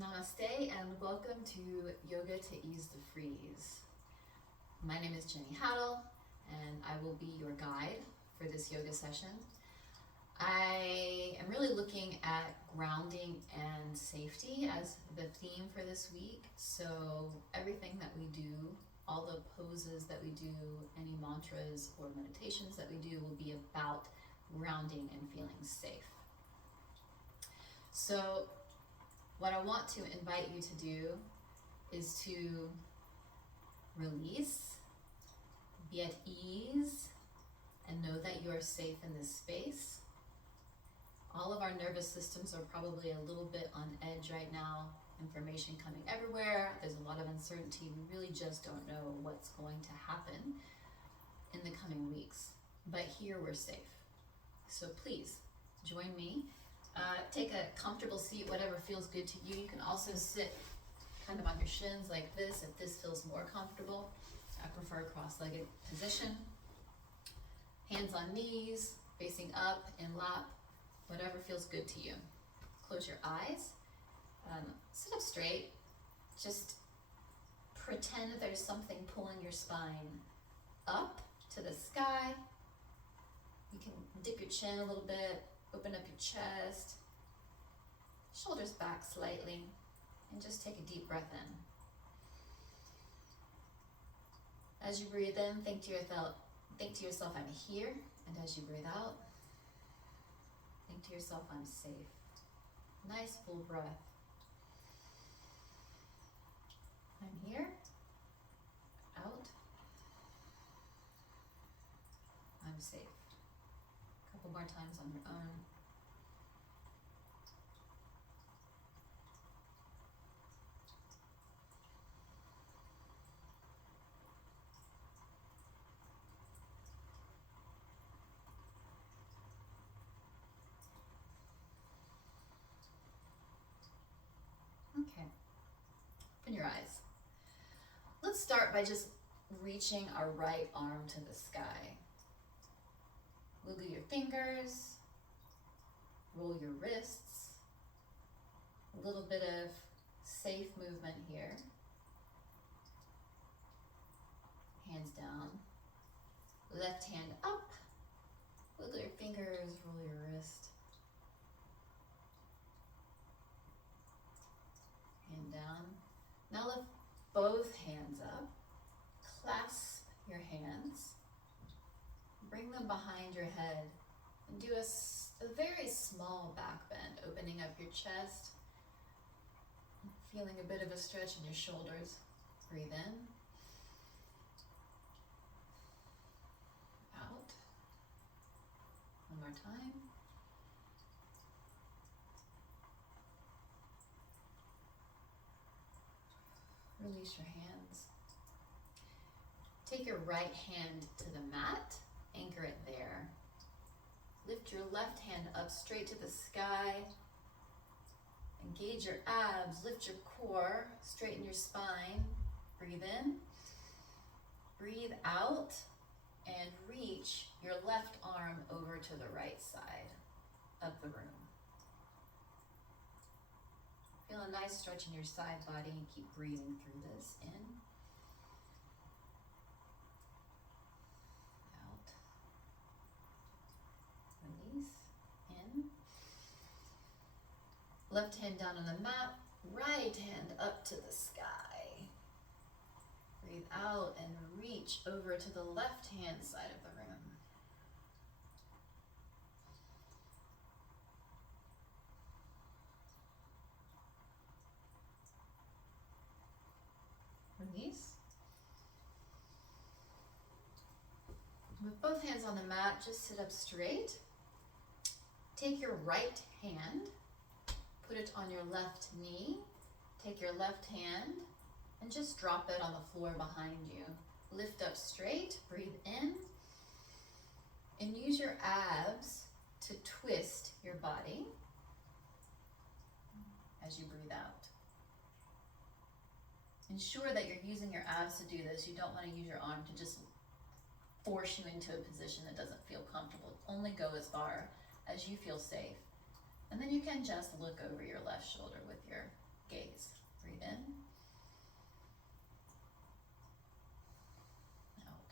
Namaste and welcome to Yoga to Ease the Freeze. My name is Jenny Haddle and I will be your guide for this yoga session. I am really looking at grounding and safety as the theme for this week. So everything that we do, all the poses that we do, any mantras or meditations that we do will be about grounding and feeling safe. So what I want to invite you to do is to release, be at ease, and know that you are safe in this space. All of our nervous systems are probably a little bit on edge right now. Information coming everywhere. There's a lot of uncertainty. We really just don't know what's going to happen in the coming weeks. But here we're safe. So please join me. Take a comfortable seat, whatever feels good to you. You can also sit kind of on your shins like this if this feels more comfortable. I prefer a cross-legged position. Hands on knees, facing up in lap, whatever feels good to you. Close your eyes. Sit up straight. Just pretend there's something pulling your spine up to the sky. You can dip your chin a little bit. Open up your chest, shoulders back slightly, and just take a deep breath in. As you breathe in, think to yourself, I'm here. And as you breathe out, think to yourself, I'm safe. Nice full breath. I'm here. Out. I'm safe. A couple more times on your own. Okay. Open your eyes. Let's start by just reaching our right arm to the sky. Wiggle your fingers, roll your wrists, a little bit of safe movement here. Hands down, left hand up, wiggle your fingers, roll your wrist. Hand down. Now lift both hands up, clasp your hands. Bring them behind your head and do a very small back bend, opening up your chest, feeling a bit of a stretch in your shoulders. Breathe in, out. One more time. Release your hands. Take your right hand to the mat. Anchor it there. Lift your left hand up straight to the sky. Engage your abs, lift your core, straighten your spine. Breathe in. Breathe out and reach your left arm over to the right side of the room. Feel a nice stretch in your side body and keep breathing through this. In. Left hand down on the mat, right hand up to the sky. Breathe out and reach over to the left hand side of the room. Release. With both hands on the mat, just sit up straight. Take your right hand, put it on your left knee. Take your left hand and just drop it on the floor behind you. Lift up straight, breathe in, and use your abs to twist your body as you breathe out. Ensure that you're using your abs to do this. You don't want to use your arm to just force you into a position that doesn't feel comfortable. Only go as far as you feel safe. And then you can just look over your left shoulder with your gaze. Breathe in. Out.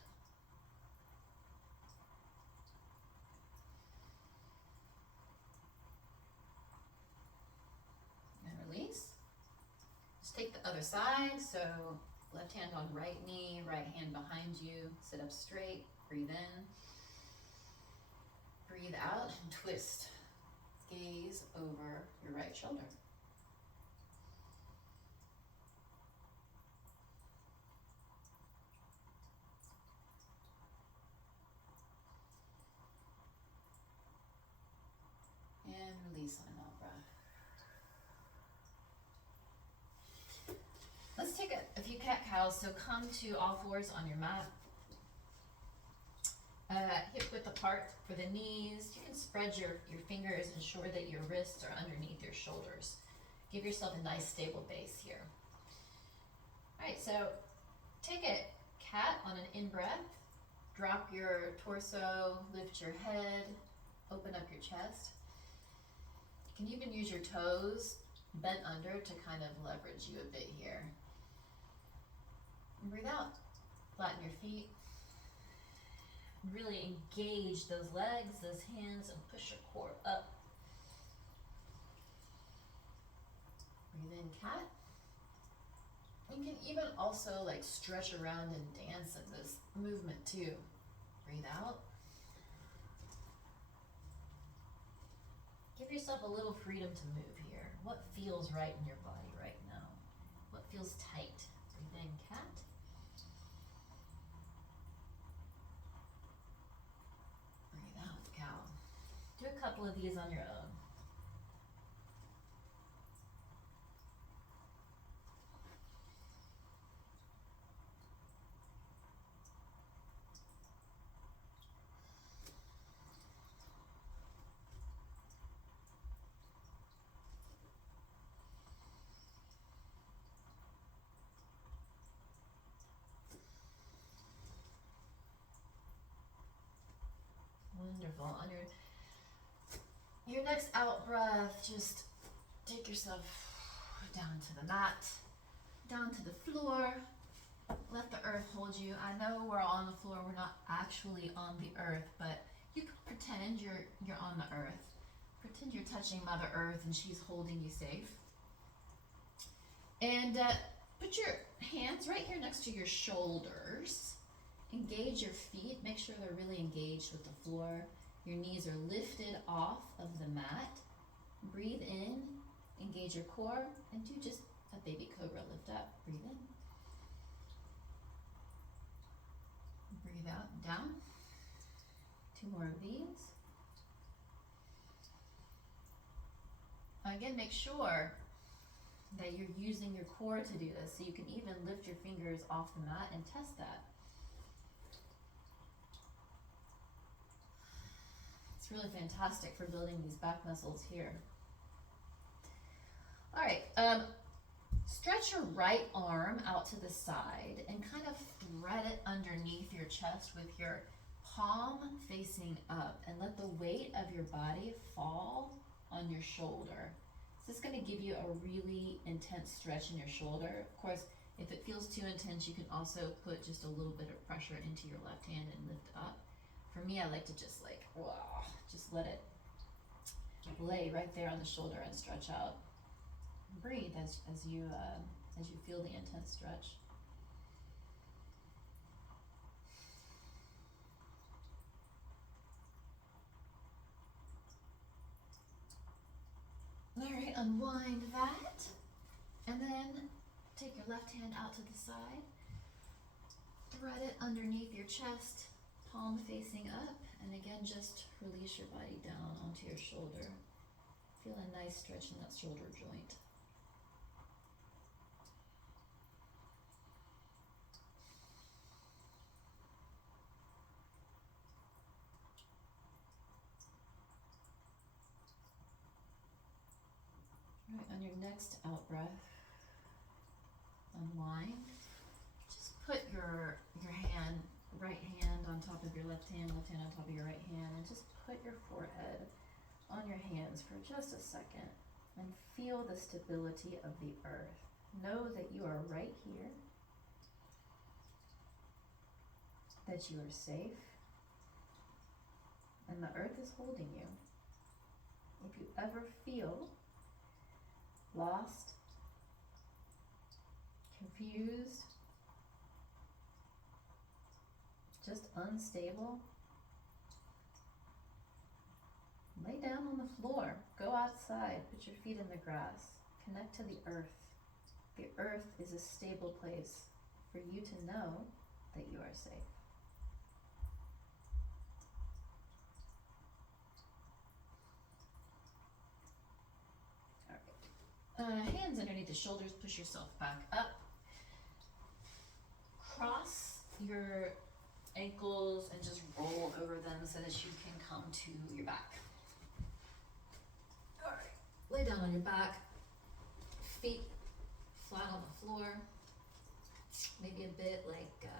And release. Just take the other side. So left hand on right knee, right hand behind you. Sit up straight. Breathe in. Breathe out and twist. Gaze over your right shoulder. And release on an out breath. Let's take a few cat-cows. So come to all fours on your mat. Hip width apart for the knees. You can spread your fingers, ensure that your wrists are underneath your shoulders. Give yourself a nice stable base here. Alright, so take a cat on an in-breath. Drop your torso, lift your head, open up your chest. You can even use your toes bent under to kind of leverage you a bit here. And breathe out. Flatten your feet. Really engage those legs, those hands, and push your core up. Breathe in, cat. You can even also like stretch around and dance in this movement too. Breathe out. Give yourself a little freedom to move here. What feels right in your body right now? What feels tight? Breathe in, cat. Breathe out, cow. Do a couple of these on your own. Wonderful. On your next out breath, just take yourself down to the mat, down to the floor. Let the earth hold you. I know we're on the floor. We're not actually on the earth, but you can pretend you're on the earth. Pretend you're touching Mother Earth and she's holding you safe. And put your hands right here next to your shoulders. Engage your feet. Make sure they're really engaged with the floor. Your knees are lifted off of the mat. Breathe in. Engage your core. And do just a baby cobra. Lift up. Breathe in. Breathe out and down. 2 more of these. Again, make sure that you're using your core to do this. So you can even lift your fingers off the mat and test that. It's really fantastic for building these back muscles here. All right, stretch your right arm out to the side and kind of thread it underneath your chest with your palm facing up, and let the weight of your body fall on your shoulder. So it's going to give you a really intense stretch in your shoulder. Of course, if it feels too intense, you can also put just a little bit of pressure into your left hand and lift up. For me, I like to just like, wow, just let it lay right there on the shoulder and stretch out. Breathe as you feel the intense stretch. All right, unwind that, and then take your left hand out to the side, thread it underneath your chest, palm facing up, and again, just release your body down onto your shoulder. Feel a nice stretch in that shoulder joint. All right, on your next out breath, unwind. Just put your hand, right hand on top of your left hand on top of your right hand, and just put your forehead on your hands for just a second. And feel the stability of the earth. Know that you are right here, that you are safe, and the earth is holding you. If you ever feel lost, confused, just unstable, lay down on the floor, go outside, put your feet in the grass, connect to the earth. The earth is a stable place for you to know that you are safe. Hands underneath the shoulders, push yourself back up. Cross your ankles and just roll over them so that you can come to your back. All right, lay down on your back, feet flat on the floor, maybe a bit like,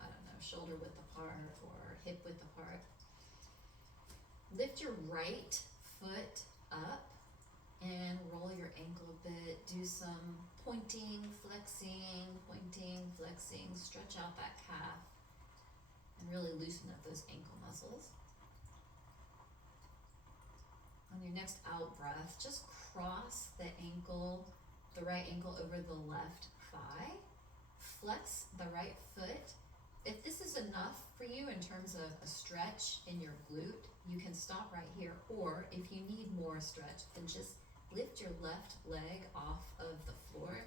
I don't know, shoulder width apart or hip width apart. Lift your right foot up and roll your ankle a bit. Do some pointing, flexing, stretch out that calf and really loosen up those ankle muscles. On your next out breath, just cross the ankle, the right ankle over the left thigh. Flex the right foot. If this is enough for you in terms of a stretch in your glute, you can stop right here. Or if you need more stretch, then just lift your left leg off of the floor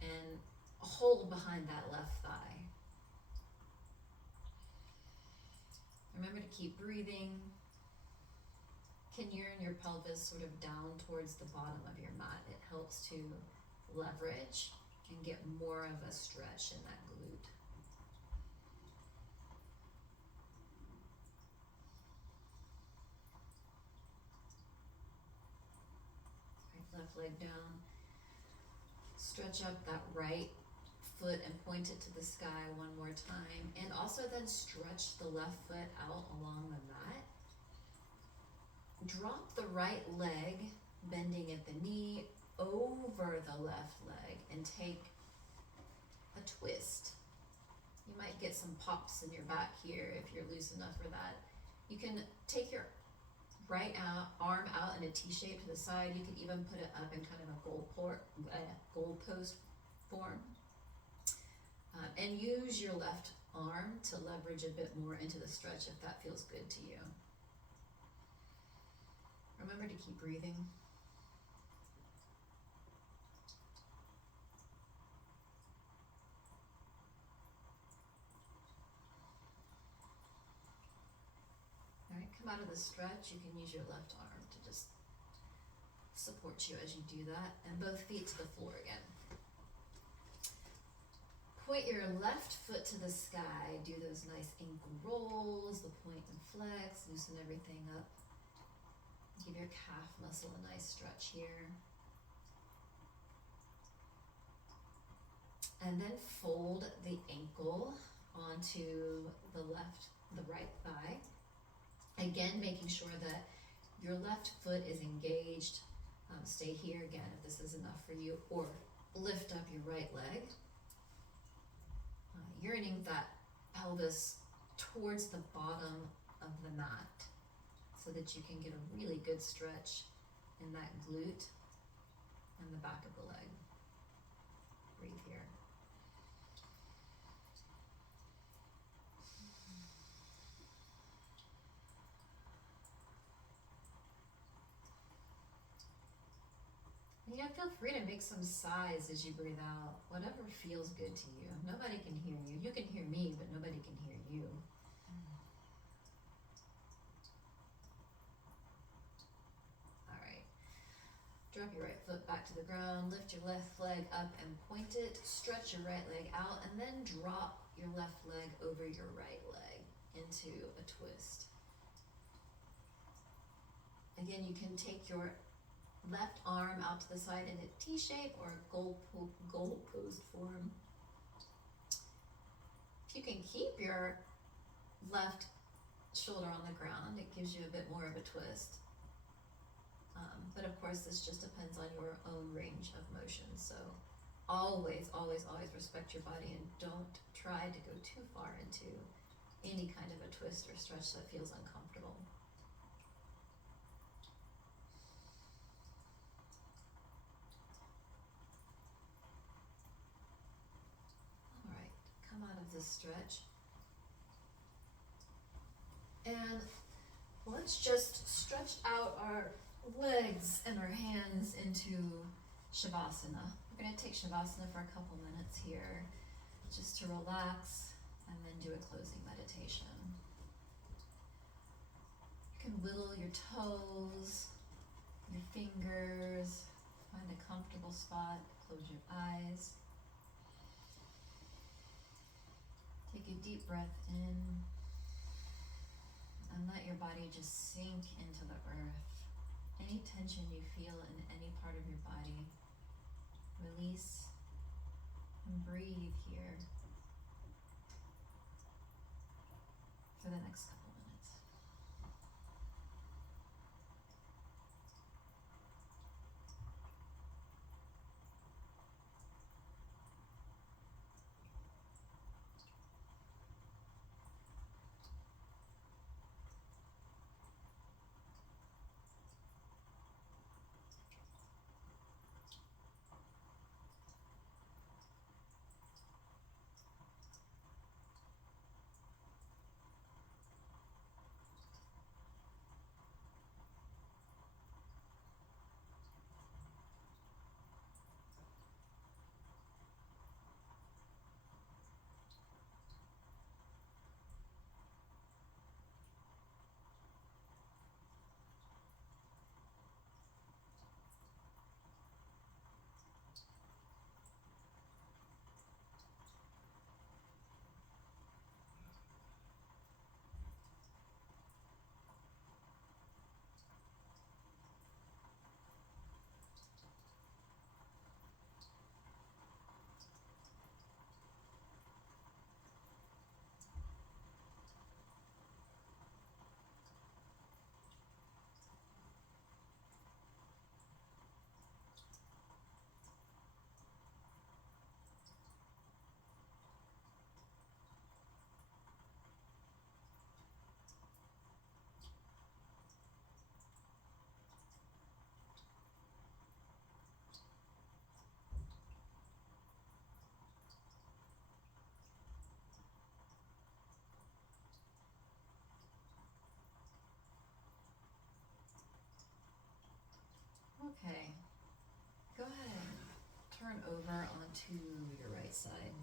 and hold behind that left thigh. Remember to keep breathing. Can you and your pelvis sort of down towards the bottom of your mat? It helps to leverage and get more of a stretch in that glute. Left leg down. Stretch up that right foot and point it to the sky one more time. And also then stretch the left foot out along the mat. Drop the right leg, bending at the knee, over the left leg and take a twist. You might get some pops in your back here if you're loose enough for that. You can take your right arm out in a T shape to the side. You can even put it up in kind of a goalpost form. And use your left arm to leverage a bit more into the stretch if that feels good to you. Remember to keep breathing. All right, come out of the stretch. You can use your left arm to just support you as you do that. And both feet to the floor again. Point your left foot to the sky. Do those nice ankle rolls, the point and flex. Loosen everything up. Give your calf muscle a nice stretch here. And then fold the ankle onto the right thigh. Again, making sure that your left foot is engaged. Stay here again if this is enough for you, or lift up your right leg. Yearning that pelvis towards the bottom of the mat so that you can get a really good stretch in that glute and the back of the leg. Breathe here. Yeah, feel free to make some sighs as you breathe out, whatever feels good to you. Nobody can hear you. You can hear me, but nobody can hear you. All right. Drop your right foot back to the ground, lift your left leg up and point it, stretch your right leg out, and then drop your left leg over your right leg into a twist. Again, you can take your left arm out to the side in a T shape or a goalpost form. If you can keep your left shoulder on the ground, it gives you a bit more of a twist. But of course, this just depends on your own range of motion. So always, always, always respect your body and don't try to go too far into any kind of a twist or stretch that feels uncomfortable. All right, come out of this stretch. And let's just stretch out our legs and our hands into Shavasana. We're going to take Shavasana for a couple minutes here just to relax and then do a closing meditation. You can whittle your toes, your fingers, find a comfortable spot, close your eyes. Take a deep breath in and let your body just sink into the earth. Any tension you feel in any part of your body, release and breathe here for the next couple minutes. Okay, go ahead and turn over onto your right side,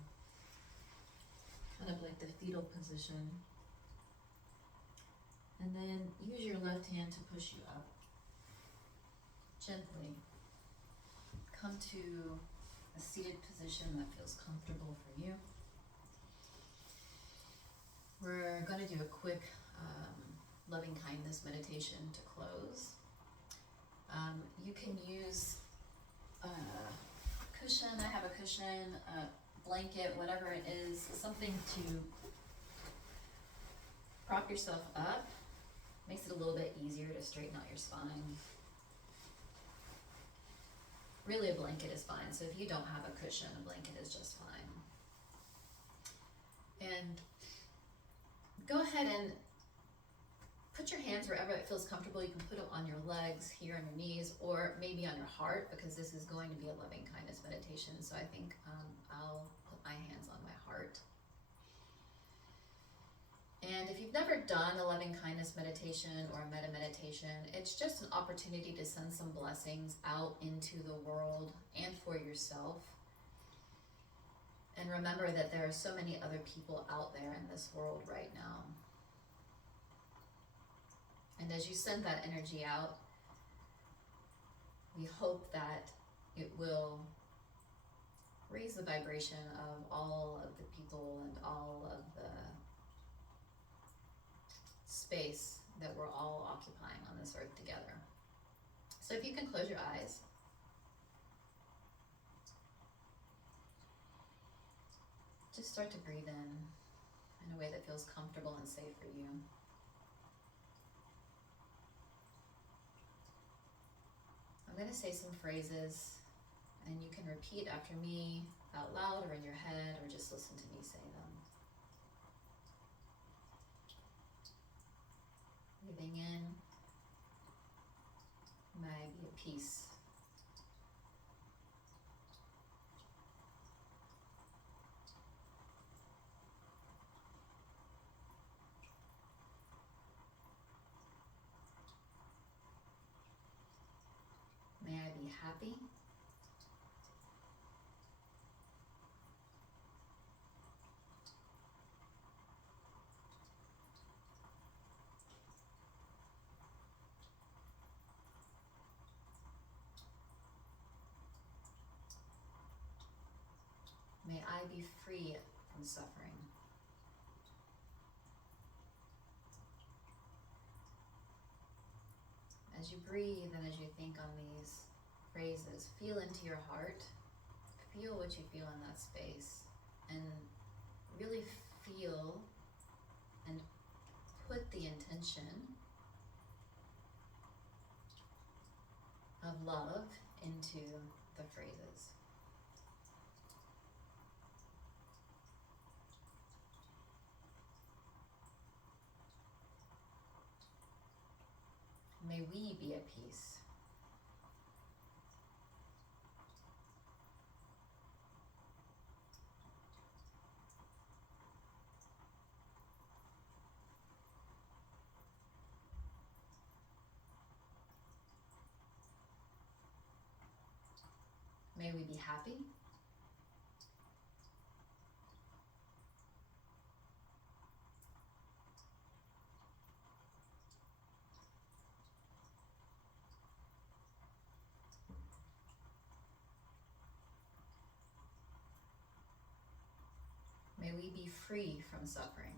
kind of like the fetal position. And then use your left hand to push you up. Gently come to a seated position that feels comfortable for you. We're going to do a quick loving kindness meditation to close. You can use a cushion. I have a cushion, a blanket, whatever it is, something to prop yourself up. Makes it a little bit easier to straighten out your spine. Really, a blanket is fine. So if you don't have a cushion, a blanket is just fine. And go ahead and put your hands wherever it feels comfortable. You can put them on your legs, here on your knees, or maybe on your heart, because this is going to be a loving kindness meditation. So I think I'll put my hands on my heart. And if you've never done a loving kindness meditation or a metta meditation, it's just an opportunity to send some blessings out into the world and for yourself. And remember that there are so many other people out there in this world right now. And as you send that energy out, we hope that it will raise the vibration of all of the people and all of the space that we're all occupying on this earth together. So if you can close your eyes. Just start to breathe in a way that feels comfortable and safe for you. gonna say some phrases, and you can repeat after me out loud or in your head, or just listen to me say them. Breathing in, may I be at peace. May I be happy. May I be free from suffering. As you breathe and as you think on these phrases, feel into your heart, feel what you feel in that space, and really feel and put the intention of love into the phrases. May we be at peace. May we be happy. May we be free from suffering.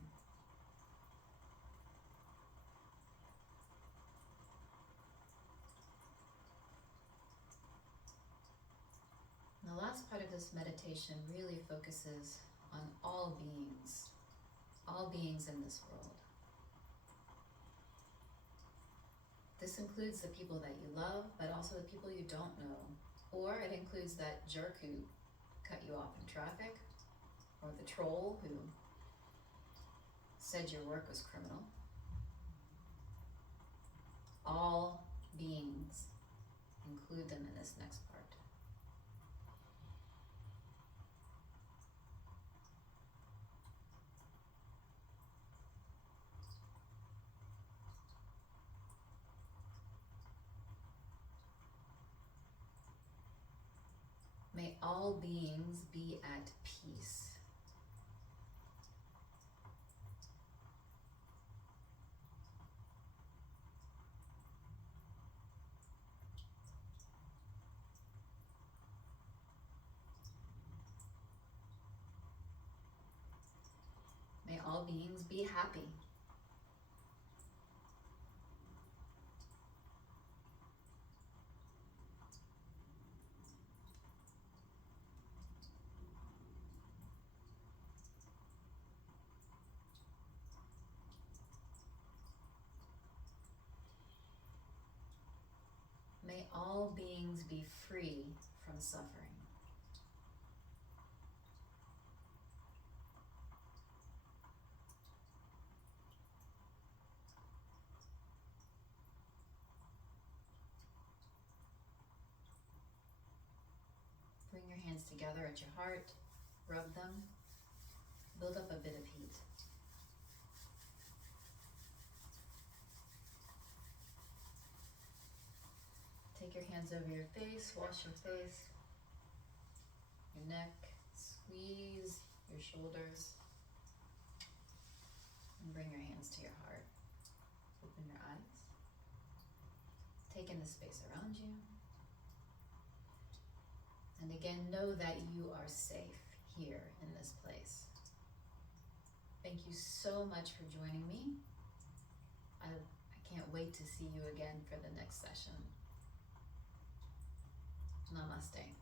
And the last part of this meditation really focuses on all beings in this world. This includes the people that you love, but also the people you don't know. Or it includes that jerk who cut you off in traffic, or the troll who said your work was criminal. All beings, include them in this next part. May all beings be at peace. May all beings be happy. May all beings be free from suffering. Bring your hands together at your heart, rub them, build up a bit of heat. Take your hands over your face, wash your face, your neck, squeeze your shoulders, and bring your hands to your heart. Open your eyes. Take in the space around you. And again, know that you are safe here in this place. Thank you so much for joining me. I can't wait to see you again for the next session. Namaste.